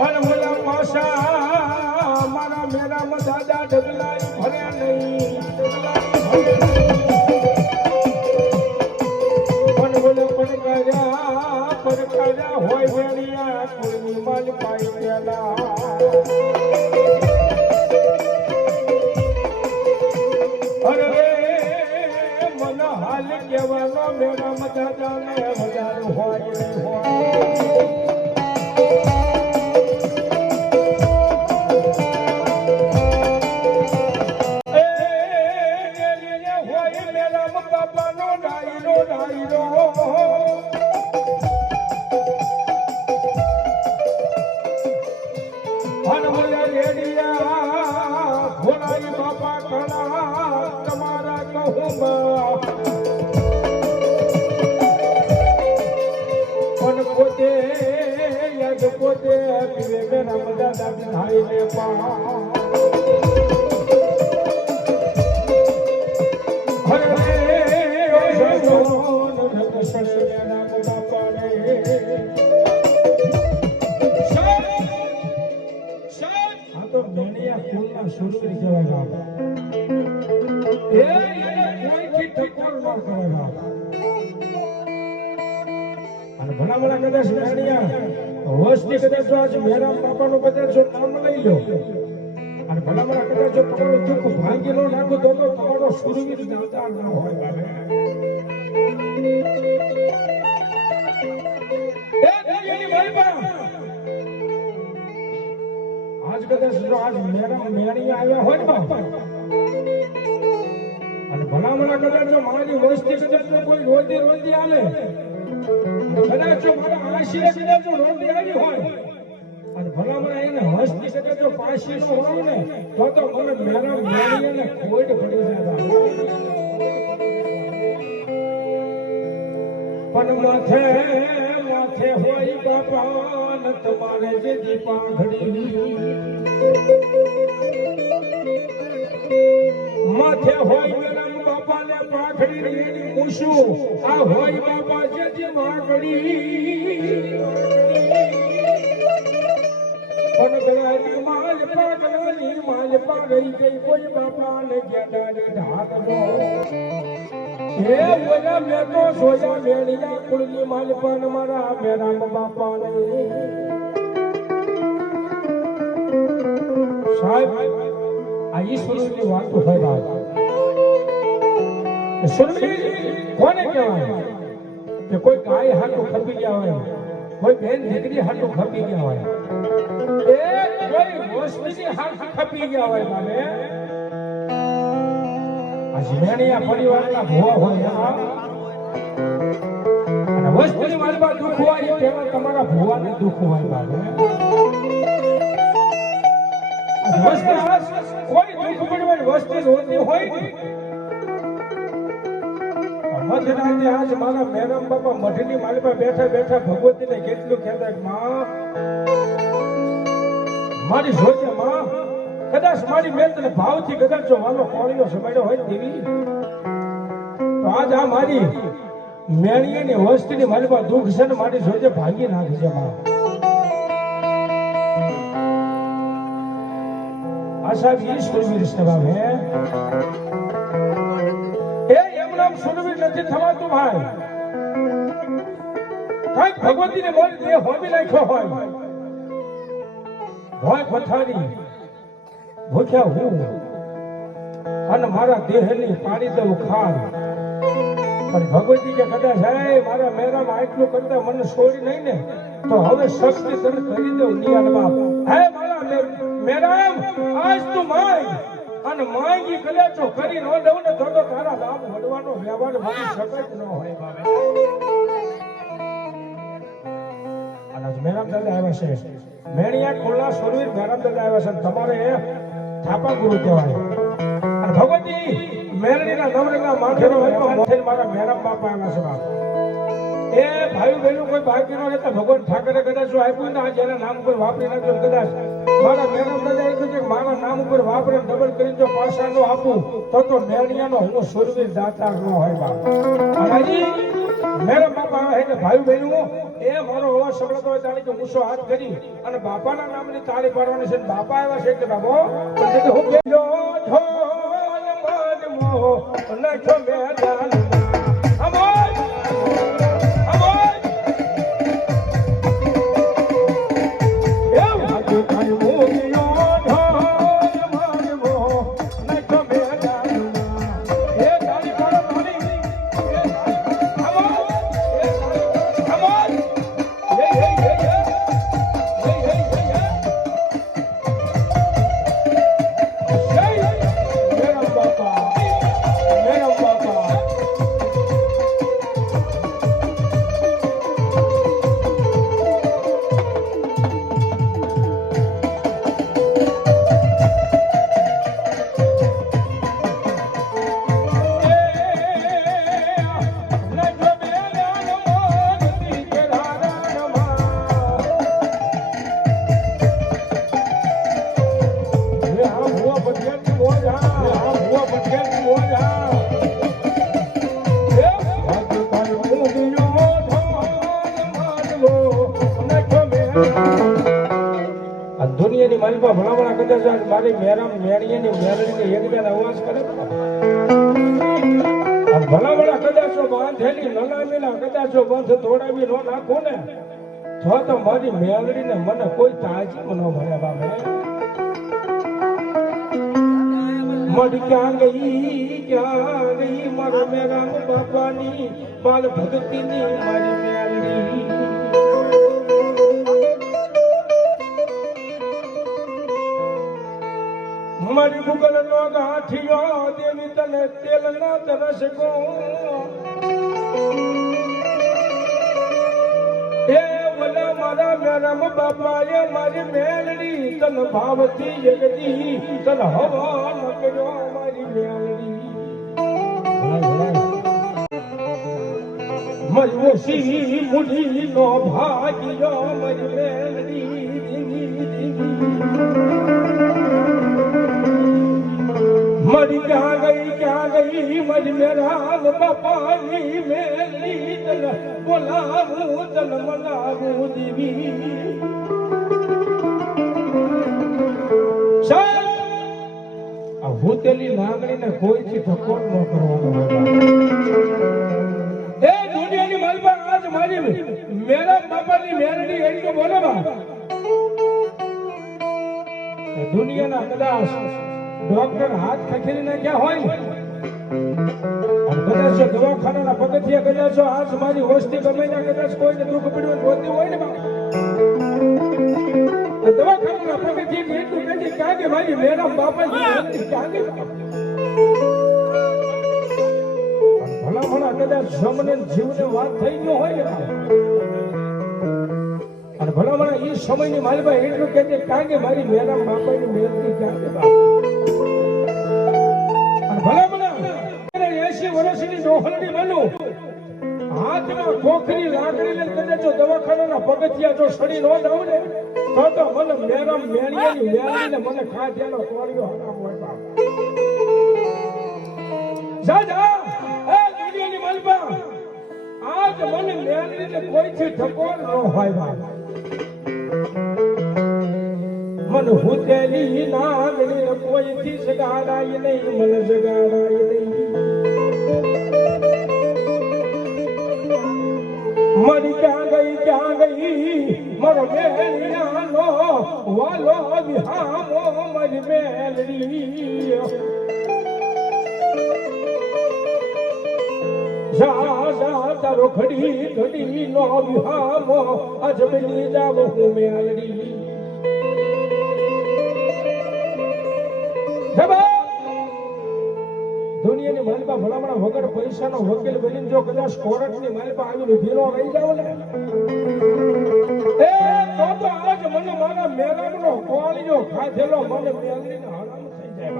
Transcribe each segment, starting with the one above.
અને બોલા પાછા મારા મેરામાં દાદા ડગલાઈ ભરે નહીં પણ બોલે પડકાર્યા હોય વેણિયા કોઈની માલ પાઈ પેલા હાલ કેવાનો મેરા મદાદા ને વધારે હોય મેરા બાપાનો ડાયરો હનમલા લેડિયા ભોલાઈ બાપા કણા તમારા કહુંબા પોતે યાદ પોતે પીવે મેરા મદાદા બિહાઈ ને પા હરે ભગવાન રક્ષણ મેરા બાપા રે આ તો મેણિયા ફૂલના સુરવીર કહેવાય એ કોઈથી ટકોર ન કરેગા ઘણા બધા કદાચ મેણિયા હોશની કદાચ જો આજ મેરા બાપાનું કદાચ જો નામ લઈ લો અને ઘણા બધા કદાચ જો તમારું દુઃખ ભાંગી લો નાખો તો તમારો સુરવીર દાતા ના હોય બાબે એ દેવીની ભાઈબા આજ કદાચ જો આજ મેણિયા આવ્યા હોય ને બાપા અને ઘણા બધા કદાચ જો મારી હોશની કદાચ કોઈ રોજી આલે કદાચ મારા આશીર્વાદ કદાચ રોટી આવી હોય અને ભલામણ એને હસ્તી કદાચ પાછી નો હોય ને તો મને મેરા મેળીને કોઈટ પડી જાય પણ માથે હોય બાપા ન તમારે જે દીપાઘડી માથે હોય મેરા બાપા ને પાઘડી પૂછું આ હોય બાપા જે માગડી પણ ગળાની માલ પાગઈ ગઈ કોઈ બાપા ને ગેડાની ઢાકનો હે બોલા મેં તો સોયા મેળિયા કુળની માલ પણ મારા મેરા બાપા ને સાહેબ આ ઈશ્વરની વાત હોય બાપ સુરવીર કોને કહેવાય કે કોઈ ગાય હાટું ખપી ગયા હોય કોઈ બેન દીકરી હાટું ખપી ગયા હોય એ કોઈ વસ્તીની હાટું ખપી ગયા હોય બાબે આ જીમેણિયા પરિવારના ભોવા હોય અને વસ્તીની માલમાં દુઃખ હોય તેમાં તમારા ભોવાને દુઃખ હોય બાબે વસ્તી કોઈ દુઃખ પડે વસ્તી રોતી હોય ને મધરાતે આજ મારા મેરમ બાપા મઠની માલપા બેઠા બેઠા ભગવતીને કેટલું કહેતા માં મારી જોજે માં કદાચ મારી મેલ તને ભાવથી કદાચ જો મારો કોળીઓ સમાડ્યો હોય દેવી તો આજ આ મારી મેણીની વસ્તીની માલપા દુઃખ છે ને મારી જોજે ભાંગી નાખજે માં આશા વી સુરવીર સેવા હે સુરવીર નથી થવાતું ભાઈ કઈક ભગવતીને મોરી દેહ હોમી નાખ્યો હોય પથારી ભૂખ્યા હું અને મારા દેહની પાડી દઉં ખાર પણ ભગવતી કે કદાચ હે મારા મેરામાં આટલું કરતા મને છોડી નહીં ને તો હવે શક્તિ તને કરી દઉં નિયાલ બાપ હે મારા મેરામ આજ તું માંગ અને માંગી કદાચ કરી ન દઉં ને તો તારા લાભ મળવાનો વ્યવહાર બની શકે ન હોય બાબે અને મેરામ દાદા આવ્યા છે મેણિયા ખુલ્લા સુરવીર મેરામ દાદા આવ્યા છે તમારે થાપા ગુરુ કહેવાય અને ભગવતી મેરણીના નવરેના માથેનો માથે મારા મેરામ બાપા આવ્યા છે બાપ એ ભાઈ બહેનો કોઈ બાકી ન રહેતા ભગવાન ઠાકરે કદાચ જો આપ્યું ને આજે એના નામ ઉપર વાપરી નાખ્યું કદાચ મારા મેરામ દાદા એટલું કે મારા નામ ઉપર વાપરે ડબલ કરી જો પાછા નો આપું તો મેરણીયાનો હું સુરવીર દાતા ન હોય બાપ હાજી મેરા બાપા હે ને ભાઈ બહેનો એ મારો અવાજ સંભળાતો હોય તાણે કે ઊંચો હાથ કરી અને બાપાના નામની તાળી પાડવાની છે. બાપા આવ્યા છે એટલે બાબો પણ કે હું બેજો ઢોલ મારમો નાખ્યો મેદાન અમોય અમોય એ વાગે કાઈ મોગિયો ઢોલ મારમો નાખ્યો મેદાન એ તાળી પાડો તાળી એ તાળી દુનિયાની માલિકા ભલામણા કદાચ મારી મેરામ મેળીની મેળીને એકદમ અવાજ કરે ભલામણા કદાચો બાંધેલી નલામીના કદાચો બંધ તોડાવી ન નાખો ને તો મારી મેળડીને મને કોઈ તાજી ન મળે બાબે મઢ ક્યાં ગઈ મારો મેરામ બાપાની બાલ ભક્તિની મારી મેળડી મારી ગુગલ નો ગાંઠિયો દેવી તને તેલ ના તરસ ગો એ વલા મારા મેરામ બાપા એ મારી મેલડી તન ભાવતી જગતી તન હવા ન કર્યો મારી મેલડી મજબૂસી મુઠી નો ભાગ્યો મારી મેલડી મરી ક્યાં ગઈ મરી મેરા બાપાની મેલી તન બોલાવું તન મનાવું દેવી આ ભૂતેલી લાગણીને કોઈથી ઠકોર ન કરવાનો એ દુનિયાની માલમાં આજ મારી મેરા બાપાની મેલડી એની તો બોલે બા દુનિયાના કદાચ ડોક્ટર હાથ ખખેરી નાખ્યા હોય કદાચ દવાખાનાના પગથિયા કદાચ હાથ મારી હોસ્તી ગમે કદાચ કોઈને દુઃખ પડ્યું રોતી હોય ને દવાખાનાના પગથિયા એટલું કહે ક્યાં કે મારી મેડમ બાપા ક્યાં કે ભલા ભલા કદાચ જમને જીવને વાત થઈ ગયો હોય ને અને ભલા ભલા એ સમયની માલમાં એટલું કહે ક્યાં કે મારી મેડમ બાપાની મેળવી ક્યાં કે બાપા ભલા ભલા 80 વર્ષની ડોહલની બનું હાથમાં કોખરી લાકડી લઈને કદાચ દવાખાનાના પગથિયા જો સડી નો જાવ ને તો મને મેરામ મેળીની મેળીને મને ખાધેલો કોળિયો હરામ હોય બાપ જા જા એ દુનિયાની મલબા આજ મને મેળીને કોઈથી ઠકોર ન હોય બાપ મન હુતેલી નાગણી કોઈથી સગાડાય નહીં મન સગાડાય નહીં મરી ક્યાં ગઈ મારો મેલિયાનો વાલો વિહામો મરી મેલડી જા તારો ઘડી નો વિહામો અજબની જાવ હું મેલડી દુનિયાની માલિકા ભલામણા વગર પૈસાનો વકીલ બનીને જો કદાચ કોર્ટની માલિકા આવીને ભીનો રહી જાવ ને એ તો આજ મને મારા મેરામનો કોળિયો ખાધેલો મને મેલડીને હરામ થઈ જાય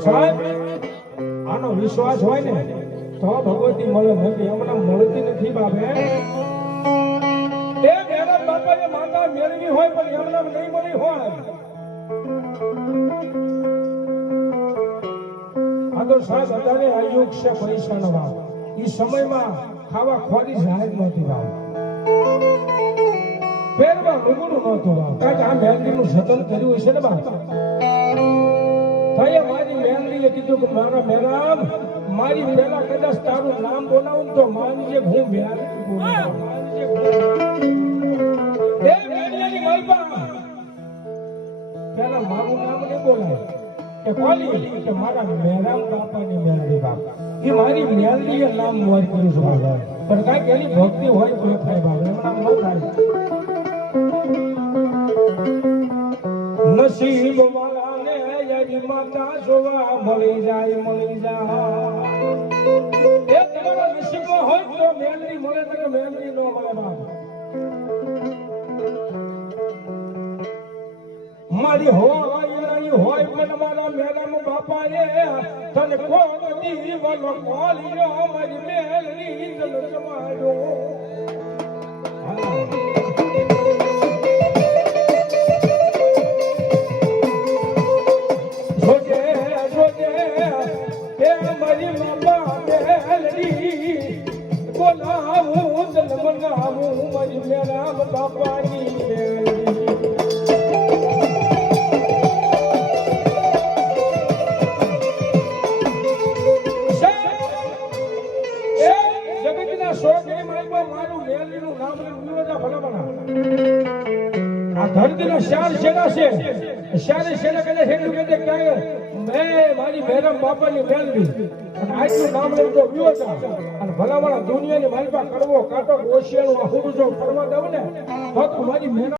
સાહેબ આનો વિશ્વાસ હોય ને તો ભગવતી મળે નથી હમણાં મળતી નથી બાપે એ મેરા બાપાએ માતા મેળવી હોય પણ એમના નહીં મળી હોય આ તો સાહેબ અત્યારે આ યુગ છે પૈસાનો બાપ એ સમયમાં ખાવા ખોરી જાહેર નહોતી વાવ, પહેરવા લુગડું નહોતું વાવ, કારણ કે આ મહેંદીનું જતન કર્યું હશે ને બા. ભાઈએ મારી મહેંદીએ કીધું કે મારા મેરામ, મારી પહેલા કદાચ તારું નામ બોલાવું તો માનજે હું મહેંદી બોલાવું. એ મહેંદીની માલપા પેલા મારું નામ નહીં બોલાય કે કોની, કે મારા મેરામ બાપાની મહેંદી બાપા. એ મારી મહેંદીએ નામ વાર કર્યું છે મારા, પણ કાંઈક એની ભક્તિ હોય તો થાય બાબા, એમ નામ ન થાય. નસીબ વાળાને યારી માતા જોવા મળી જાય, મળી જાય. એ તમારા નસીબમાં હોય તો મહેંદી મળે તો કે મહેંદી ન મળે બાપ. મારી હોય હોય પણ મારા મેરામ બાપાએ તને કોણ દીવાનો કોલિયો મારી મેલની જલ જમાડ્યો. જોજે જોજે એ મારી બાપા મેલની બોલાવું જલ મનાવું મારી મેરામ બાપાની મેલની. ધરતીના ચાર શેરા છે, ચારે શેરા કદાચ એટલું કહે કે મેં મારી મેરામ બાપાની મેલડી અને આટલું નામ લઈ તો વિયો હતા. અને ભલાવાળા દુનિયાની મારી પાસે કરવો કાંટો ઓશિયાનું આહુરું જો કરવા દઉં ને તો મારી મેરામ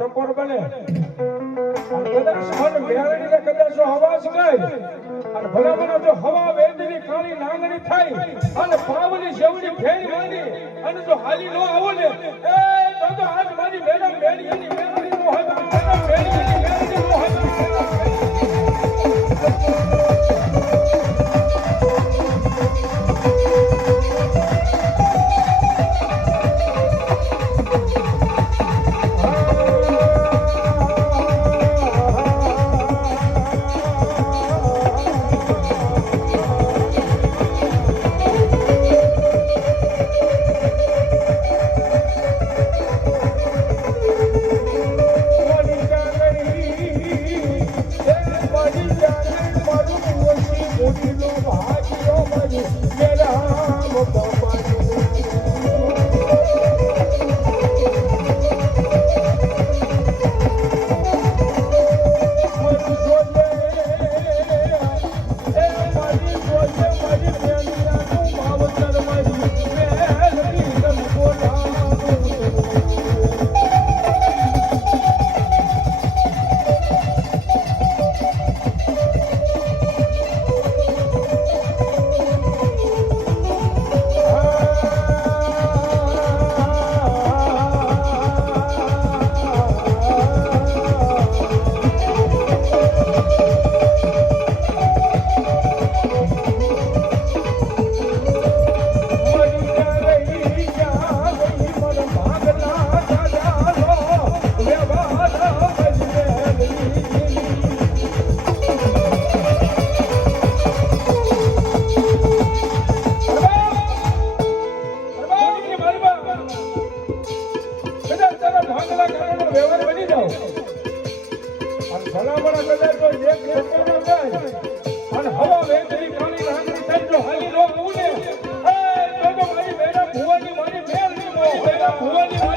ટકોર બને કદાચ મેળવીને કદાચ હવા ગઈ અને ભલામણ જો હવા વેદની કાળી નાંગણી થાય અને પાવની જેવડી ફેરી માંડી અને જો હાલી નો આવો ને એ તો આજ મારી મેડમ મેળવીની મેળવી નો હોય મેડમ મેળવીની મેળવી નો હોય. એટલો હાલી નો તું ને એ તો મારી બેડા ભુવાની મારી મેલ ની મેરા ભુવાની